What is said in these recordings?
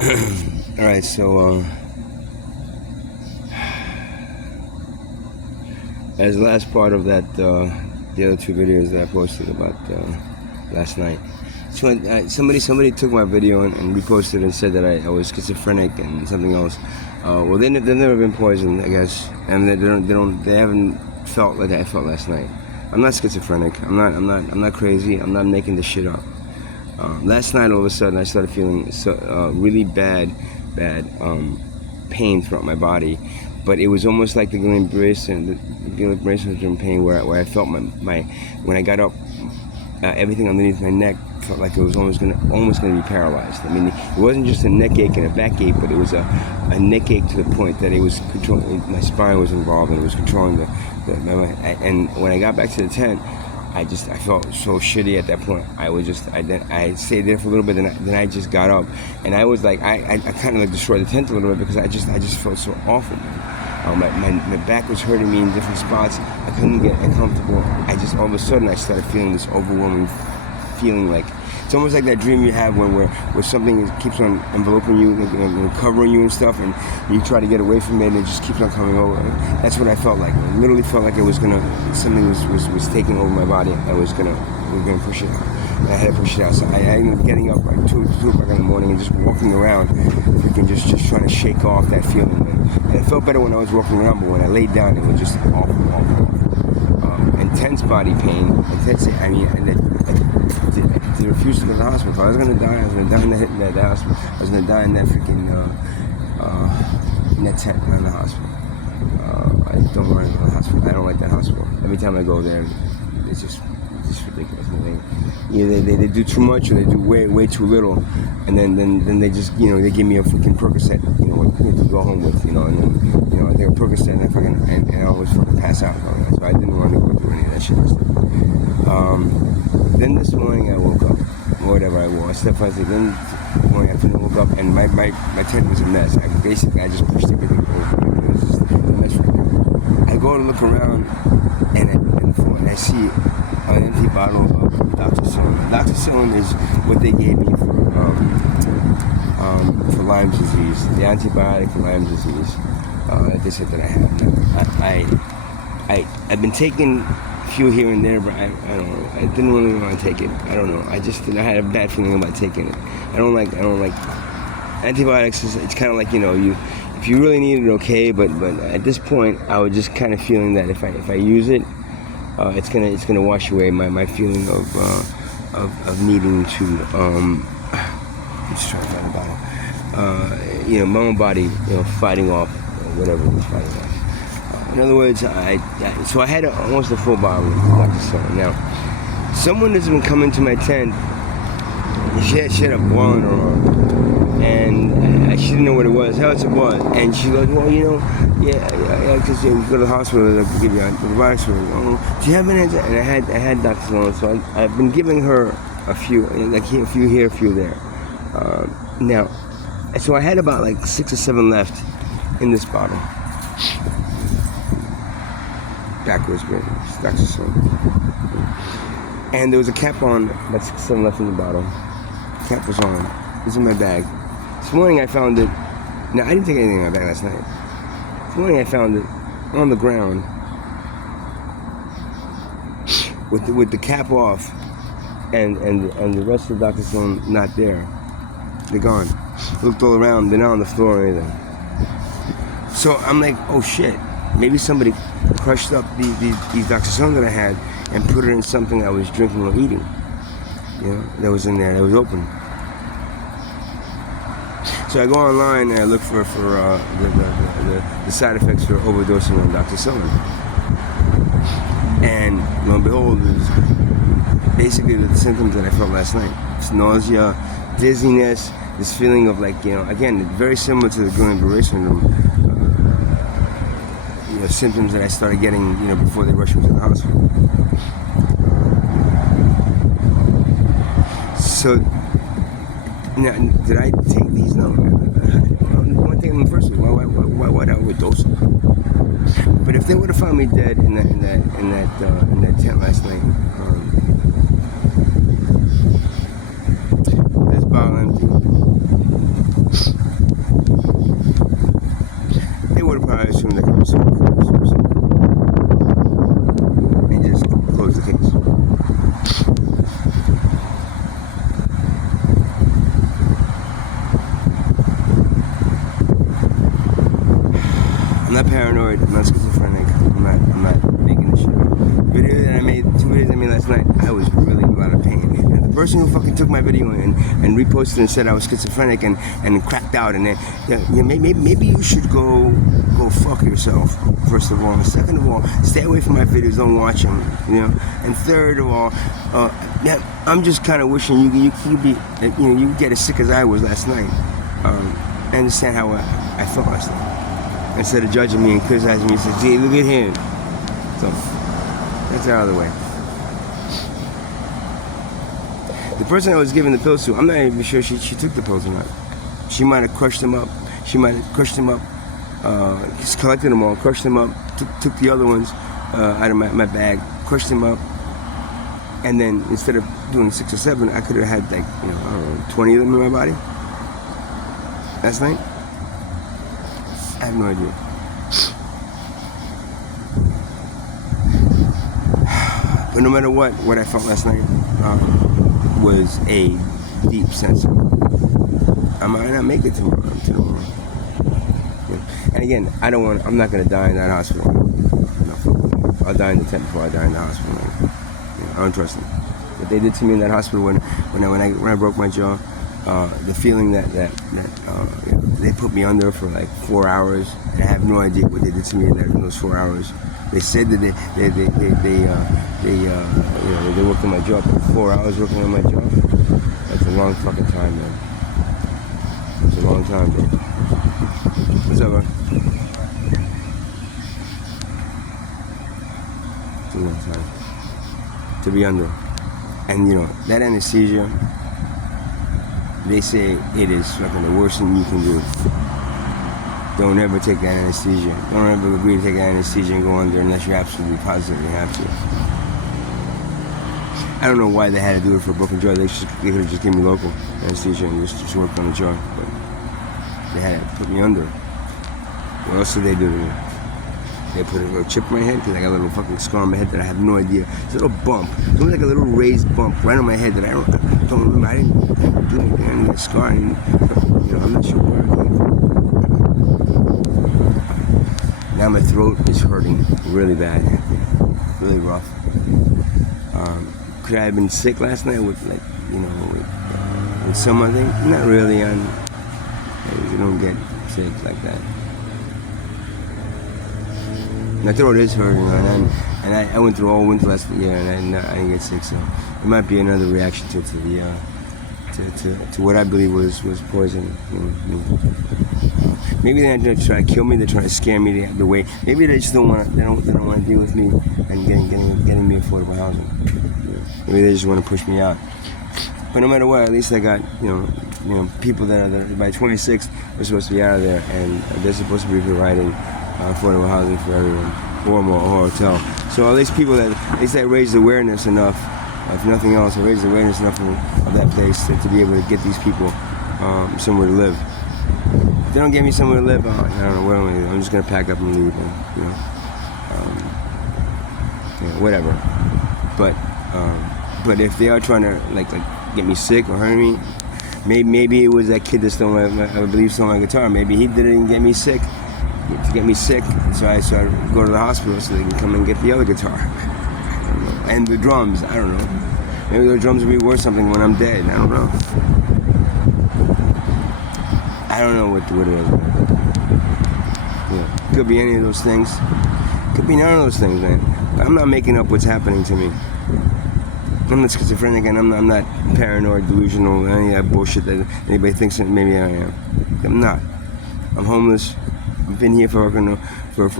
Alright, so as the last part of that, the other two videos that I posted about last night. So somebody took my video and reposted and said that I was schizophrenic and something else. Well, they've never been poisoned, I guess, and they haven't felt like I felt last night. I'm not schizophrenic. I'm not crazy. I'm not making this shit up. Last night, all of a sudden, I started feeling really bad pain throughout my body, but it was almost like the Guillain-Barré syndrome pain, where I felt my when I got up, everything underneath my neck felt like it was almost gonna be paralyzed. I mean, it wasn't just a neck ache and a back ache, but it was a neck ache to the point that it was controlling, my spine was involved, and it was controlling and when I got back to the tent, I felt so shitty at that point. I stayed there for a little bit, then I just got up, and I was like, I kind of like destroyed the tent a little bit, because I just felt so awful. My back was hurting me in different spots. I couldn't get comfortable. All of a sudden I started feeling this overwhelming feeling, like it's almost like that dream you have where something keeps on enveloping you, covering you and stuff, and you try to get away from it, and it just keeps on coming over. That's what I felt like. I literally felt like it was something was taking over my body. We were gonna push it out. And I had to push it out. So I ended up getting up like 2 o'clock in the morning and just walking around, freaking just trying to shake off that feeling. And it felt better when I was walking around, but when I laid down, it was just awful. Intense body pain. I refused to go to the hospital. If I was gonna die, I was gonna die in that hospital. I was gonna die in that freaking in that tent, not in the hospital. I don't want to go to the hospital. I don't like that hospital. Every time I go there, it's just ridiculous. They do too much, or they do way too little, and then they just they give me a freaking Percocet, to go home with, and then I take a Percocet and I always fucking pass out. So I didn't want to go through any of that shit. Then this morning I woke up, or whatever I wore. I slept like then the morning after I woke up, and my tent was a mess. I just pushed everything over. It was just a mess right now. I go to look around, and I see an empty bottle of Dr. Cyllin. Dr. Cyllin is what they gave me for Lyme disease, the antibiotic for Lyme disease. They said that I have. I've been taking a few here and there, but I don't know. I didn't really want to take it. I don't know. I had a bad feeling about taking it. I don't like antibiotics. It's kind of like, if you really need it, okay, but at this point, I was just kind of feeling that if I use it, it's gonna wash away my feeling of needing to I'm just trying to find a bottle. My own body, fighting off whatever it was fighting off. In other words, so I had almost a full bottle of Dr. Cyllin. Now, someone has been coming to my tent. She had a boil in her arm, and she didn't know what it was. How it's a boil, and she goes, well, because you go to the hospital, they'll give you antibiotics. Do you have any? And I had Dr. Cyllin, so I've been giving her a few, like a few here, a few there. Now, so I had about like 6 or 7 left in this bottle. Backwards, but it's Dr. Cyllin. And there was a cap on, about 6 or 7 left in the bottle. The cap was on. It was in my bag. This morning I found it. Now, I didn't take anything in my bag last night. This morning I found it on the ground with the cap off, and the rest of Dr. Cyllin not there. They're gone. Looked all around. They're not on the floor or anything. So I'm like, oh shit. Maybe somebody crushed up these Dr. Cyllin that I had and put it in something I was drinking or eating. That was in there, that was open. So I go online and I look for the side effects for overdosing on Dr. Cyllin. And lo and behold, it was basically the symptoms that I felt last night. It's nausea, dizziness, this feeling of like, again, very similar to the Guillain-Barré syndrome. Symptoms that I started getting, before they rushed me to the hospital. So, now, did I take these? No. I want to take them first. Why I overdose them? But if they would have found me dead in that tent last night, this bottle empty, paranoid. I'm not schizophrenic. I'm not making this shit up. Video that I made, 2 videos I made last night, I was really in a lot of pain. And the person who fucking took my video and reposted and said I was schizophrenic and cracked out, and then maybe you should go fuck yourself. First of all, and second of all, stay away from my videos. Don't watch them. And third of all, I'm just kind of wishing you be you get as sick as I was last night. I understand how I felt last night. Instead of judging me and criticizing me, say, "Gee, look at him." So that's out of the way. The person I was giving the pills to, I'm not even sure she took the pills or not. She might have crushed them up. Just collected them all, crushed them up, took the other ones out of my bag, crushed them up, and then instead of doing 6 or 7, I could have had like, I don't know, 20 of them in my body last night. I have no idea. But no matter what I felt last night was a deep sense of I might not make it tomorrow. And again, I'm not gonna die in that hospital. No, I'll die in the tent before I die in the hospital. I don't trust them. What they did to me in that hospital when I broke my jaw, the feeling that they put me under for like 4 hours, and I have no idea what they did to me in those 4 hours. They said that they worked on my jaw, but 4 hours working on my jaw, that's a long fucking time, man. It's a long time, bro. What's up, bro? It's a long time to be under. And that anesthesia, they say it is fucking the worst thing you can do. Don't ever take that anesthesia. Don't ever agree to take that anesthesia and go under unless you're absolutely positive you have to. I don't know why they had to do it for a broken jaw. They could have just given me local anesthesia and just worked on the jaw. But they had to put me under. What else did they do to me? They put a little chip in my head because I got a little fucking scar on my head that I have no idea. It's a little bump. It looked like a little raised bump right on my head that I don't remember. I didn't do anything. I didn't get a scar. I'm not sure where it came from. Now my throat is hurting really bad, really rough. Could I have been sick last night with with some other thing? Not really. You don't get sick like that. My throat is hurting, and I went through all winter last year, and I didn't get sick. So it might be another reaction to what I believe was poison. Maybe they're not trying to kill me. They're trying to scare me the way. Maybe they just don't want to. They don't want to deal with me and getting me affordable housing. Maybe they just want to push me out. But no matter what, at least I got people that are by 26 are supposed to be out of there, and they're supposed to be providing affordable housing for everyone, or a hotel. So at least I raised awareness enough. If nothing else, I raised awareness enough of that place to be able to get these people somewhere to live. If they don't get me somewhere to live, I don't know what I'm gonna do. I'm just gonna pack up and leave, whatever. But if they are trying to like get me sick or hurt me, maybe it was that kid that stole my guitar. Maybe he didn't get me sick to get me sick, so I started to go to the hospital so they can come and get the other guitar. And the drums, I don't know. Maybe the drums will be worth something when I'm dead. I don't know. I don't know what it is. Yeah, could be any of those things. Could be none of those things, man. I'm not making up what's happening to me. I'm not schizophrenic, and I'm not paranoid, delusional, any of that bullshit that anybody thinks that maybe I am. I'm not. I'm homeless. I've been here for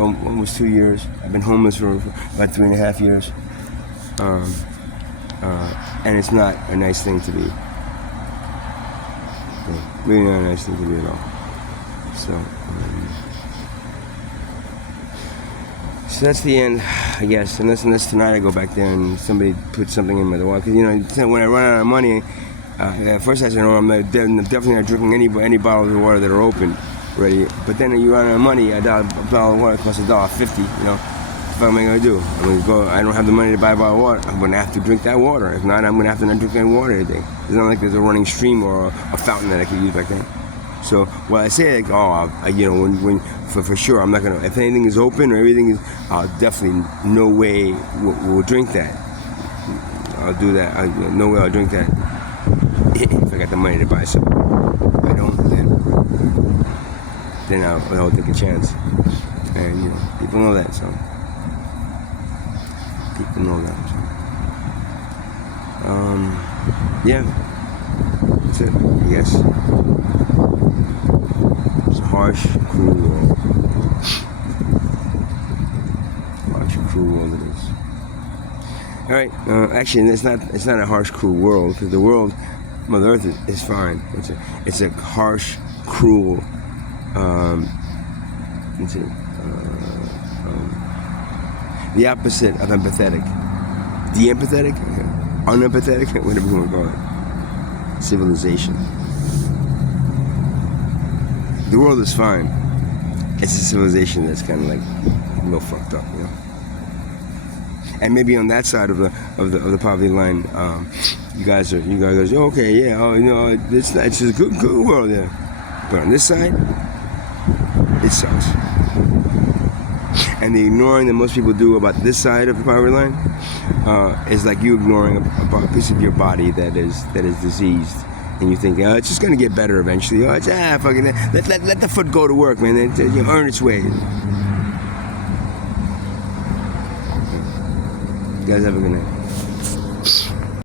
almost 2 years. I've been homeless for about 3.5 years. And it's not a nice thing to be. Really not a nice thing to be at all. So that's the end, I guess. Unless tonight I go back there and somebody puts something in my water. Because when I run out of money, first I said, no, I'm definitely not drinking any bottles of water that are open already. But then you run out of money, a bottle of water costs $1.50. What am I going to do? I'm going to go. I don't have the money to buy a bottle of water. I'm going to have to drink that water. If not, I'm going to have to not drink any water today. It's not like there's a running stream or a fountain that I could use back then. So when I say like, when for sure I'm not gonna. If anything is open or everything is, definitely no way we'll drink that. I'll do that. No way I'll drink that if I got the money to buy some. If I don't, then I'll take a chance. And people know that, so people know that. So. Yeah, that's it, I guess. It's a harsh, cruel world. Harsh, cruel world it is. All right. Actually, it's not a harsh, cruel world, because the world, Mother Earth, is fine. It's a harsh, cruel. The opposite of empathetic. De-empathetic? Okay. Un-empathetic? Whatever you want to call it. Civilization. The world is fine. It's a civilization that's kind of like a little fucked up, And maybe on that side of the poverty line, you guys are okay, yeah, it's a good world, yeah. But on this side, it sucks. And the ignoring that most people do about this side of the poverty line is like you ignoring a piece of your body that is diseased, and you think, it's just gonna get better eventually. Fucking let the foot go to work, man. You earn its way. You guys have a good night.